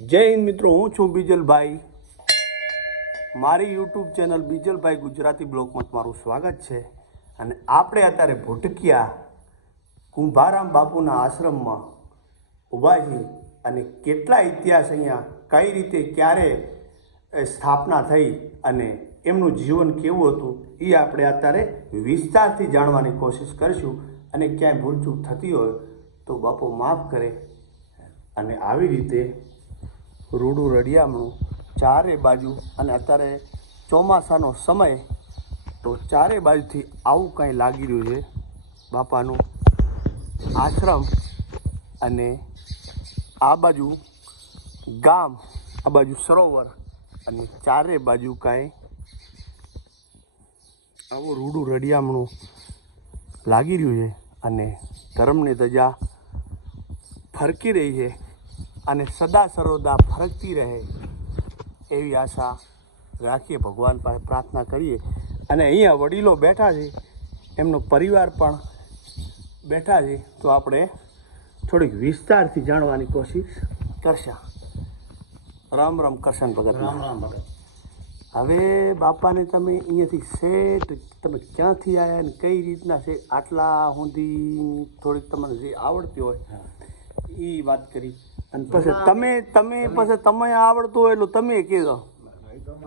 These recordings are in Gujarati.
જય હિન્દ મિત્રો, હું છું બીજલભાઈ. મારી યુટ્યુબ ચેનલ બીજલભાઈ ગુજરાતી બ્લોગમાં તમારું સ્વાગત છે. અને આપણે અત્યારે ભૂટકિયા કુંભારામ બાપુના આશ્રમમાં ઊભા છીએ. અને કેટલા ઇતિહાસ અહીંયા કઈ રીતે ક્યારે સ્થાપના થઈ અને એમનું જીવન કેવું હતું એ આપણે અત્યારે વિસ્તારથી જાણવાની કોશિશ કરીશું. અને ક્યાંય ભૂલચૂક થતી હોય તો બાપુ માફ કરે. અને આવી રીતે રૂડું રડિયામણું ચારે બાજુ, અને અત્યારે ચોમાસાનો સમય તો ચારે બાજુથી આવું કંઈ લાગી રહ્યું છે બાપાનું આશ્રમ. અને આ બાજુ ગામ, આ બાજુ સરોવર, અને ચારે બાજુ કાંઈ આવું રૂડું રડિયામણું લાગી રહ્યું છે. અને ધર્મની ધજા ફરકી રહી છે અને સદા સર્વદા ફરકતી રહે એવી આશા રાખીએ, ભગવાન પાસે પ્રાર્થના કરીએ. અને અહીંયા વડીલો બેઠા છે, એમનો પરિવાર પણ બેઠા છે, તો આપણે થોડીક વિસ્તારથી જાણવાની કોશિશ કરશા. રામ રામ કરશન ભગત. રામ રામ ભગત. હવે બાપાને તમે અહીંયાથી શેઠ તમે ક્યાંથી આવ્યા ને કઈ રીતના છે આટલા સુધી થોડીક તમને જે આવડતી હોય એ વાત કરી. અને પછી તમે આવડતું હોય એટલું તમે કહેજો.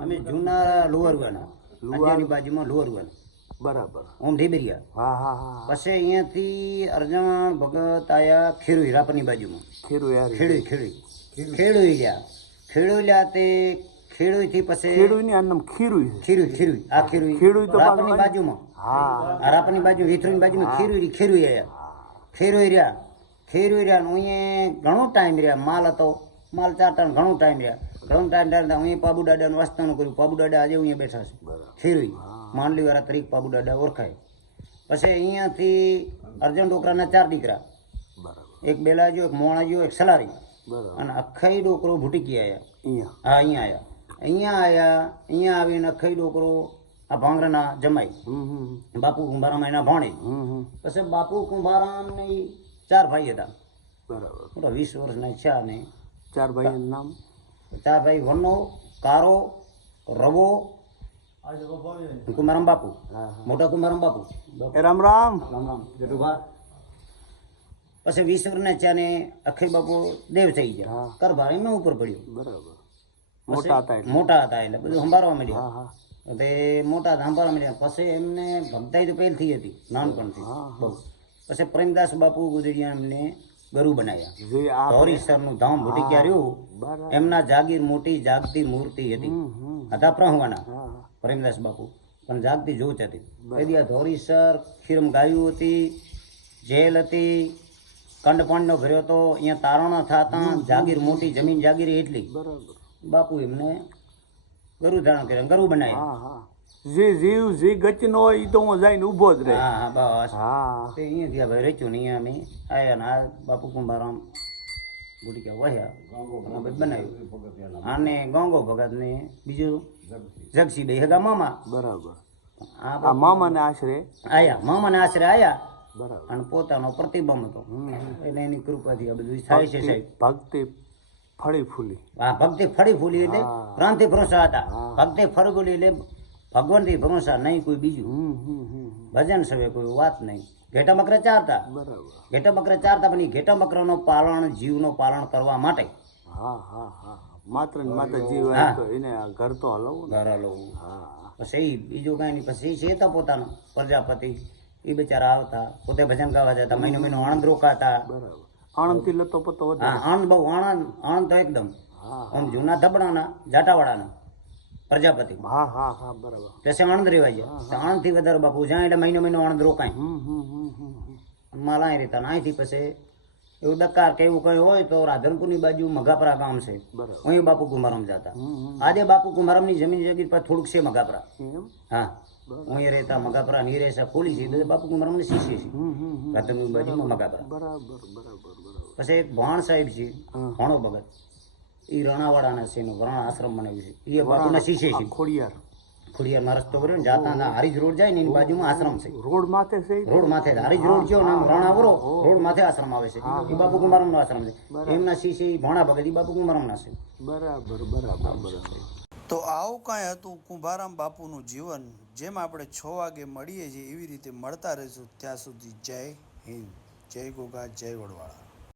અમે જૂના લોવરવાના, અત્યારની બાજુમાં લોવરવાના, બરાબર. ઓમ ઢેબરિયા. હા હા હા. પછી અહીંયાથી અરજણ ભગત આયા ખેડુઈ, રાપરની બાજુમાં ખેડું યાર. ખેડુઈ તે ખેડુઈથી પછી ખેડું આ નામ ખીરું છે. ખીરુઈ આ ખેડુઈ ખેડુઈ તો રાપરની બાજુમાં. હા, આ રાપરની બાજુ વિથરુની બાજુમાં ખેડુઈ આયા. ખેડુઈ રહ્યા ને અહીંયા ઘણો ટાઈમ રહ્યા. માલ હતો, માલ 4 ટન, ઘણો ટાઈમ રહ્યા. અહીંયા પાબુ દાદાનું વાસ્તાનું કર્યું. પાબુ દાદા આજે અહીંયા બેઠા છે ખેડુઈ, માંડલીવાળા તરીકે પાબુ દાદા ઓળખાય. પછી અહીંયાથી અર્જન ડોકરાના 4 દીકરા, એક બેલાજો, એક મોણાજો, એક સલારી, અને અખાઈ ડોકરો ભૂટકી આવ્યા. હા, અહીંયા આવીને અખાઈ ડોકરો આ ભાંગરાના જમાઈ બાપુ કુંભારામ એના ભાણે. પછી બાપુ કુંભારામ ની 4 ભાઈ હતા. બરાબર. મોટા 20 વર્ષના ઈચ્છા ને 4 ભાઈનું નામ? 4 ભાઈ વનો, કારો, રવો, કુંભારામ બાપુ. મોટા કુંભારામ બાપુ. રામ રામ. પછી 20 વર્ષના ઈચ્છા ને અખાઈ બાપુ દેવ થઈ ગયા. કરભાર એમને ઉપર પડ્યો. બરાબર. મોટા હતા એટલે બધું સંભાળવા માંડ્યા. તે મોટા સંભાળવા માંડ્યા. પછી એમને ભક્તાઈ તો પહેલથી હતી, નાનપણથી બહુ. પછી પ્રેમદાસ બાપુ ગુજરિયા એમને ગરુ બનાવ્યા. ધોરીસરનું ધામ ભૂટકિયા રહ્યું, એમના જાગીર મોટી જાગતી મૂર્તિ હતી. હતા પ્રહવાના પ્રેમદાસ બાપુ, પણ જાગતી જોત હતી. પછી આ ધોરીસર ખીરમ ગાયું હતી, જેલ હતી, કંડપાંડનો ભર્યો હતો. અહીંયા તારણા થતા, જાગીર મોટી, જમીન જાગીર એટલી. બાપુ એમને ગરુ ધારણ કર્યા, ગરુ બનાવ્યા. જે જીવ જે ગચનો હોય એ તો હું જઈને ઊભો જ રહે. હા બસ. તે અહીંયા ગયા ભાઈ રેચ્યું ને અહીંયા અમે આવ્યા ને આ બાપુ કુંભારામ ભૂટકિયા વહ્યા, બનાવ્યું. આને ગોંગો ભગત ને બીજું જગસીભાઈ હગા મામા. બરાબર. આ મામાને આશરે આયા. બરાબર. અને પોતાનો પ્રતિબંધ હતો એટલે એની કૃપાથી આ બધું થાય છે સાહેબ. ભક્તિ ફળી ફૂલી. હા, ભક્તિ ફળી ફૂલી એટલે પ્રાંતિ ભરોસા હતા. ભક્તિ ફળી ફૂલી એટલે ભગવાનથી ભરોસા, નહીં કોઈ બીજું. ભજન સવે કોઈ વાત નહીં. ઘેટા બકરા ચારતા. બરાબર. ઘેટા બકરા ચારતા, પણ એ ઘેટા બકરાનો પાલન, જીવનો પાલન કરવા માટે. માત્ર ને માત્ર જીવ તો એને ઘર તો હલાવવું, ઘર હલાવવું. પછી બીજું કઈ નહીં. પછી છે તો પોતાનો પ્રજાપતિ, એ બિચારા આવતા, પોતે ભજન ગાવા જતા, મહિનો આણંદ રોકાતા. બરાબર. આણંદ થી લતો પતો. હા, આણંદ બહુ, આણંદ તો એકદમ આમ જૂના ધબડાના, જાટાવાડાના પ્રજાપતિ. બરાબર. પછી આણંદ રેવા ગયા. આણંદ થી વધારે બાપુ જ્યાં એટલે મહિનો આણંદ રોકાય. માલ અહીં રહેતા. અહીંથી પછી એવું દકાર કે એવું કઈ હોય તો રાધનપુર ની બાજુ મગાપરા ગામ છે, અહીં બાપુ કુંભારામ જતા. આજે બાપુ કુંભારામ ની જમીન જગીર પર થોડુંક છે મગાપરા. હા, અહીં રહેતા મગાપરા ની રહેશે ખોલી છે. બાપુ કુંભારામ ને શીશી છે રાધનપુર બાજુમાં મગાપરા. પછી એક ભાણ સાહેબ છે, ભાણો ભગત, એ રણાવાડાના છે, એનો વરણ આશ્રમ બનાવ્યું છે. એ બાપુના શિષ્ય છે. ખોડિયારમાં રસ્તો કર્યો ને જાતા ના હારીજ રોડ જાય ને એની બાજુમાં આશ્રમ છે. રોડ માથે છે રોડ માથે હારીજ રોડ કયો ને આમ રણાવરો રોડ માથે આશ્રમ આવે છે. એ બાપુ કુમારમ નો આશ્રમ છે. એમના શિષ્ય ઈ ભોણા ભગત, ઈ બાપુ કુમારમ ના છે. બરાબર બરાબર બરાબર. તો આવું કાંઈ હતું કુંભારામ બાપુનું જીવન. જેમ આપણે 6 વાગે મળીએ છીએ એવી રીતે મળતા રહીશું. ત્યાં સુધી જય હિન્દ, જય ગોગા, જય વડવાળા.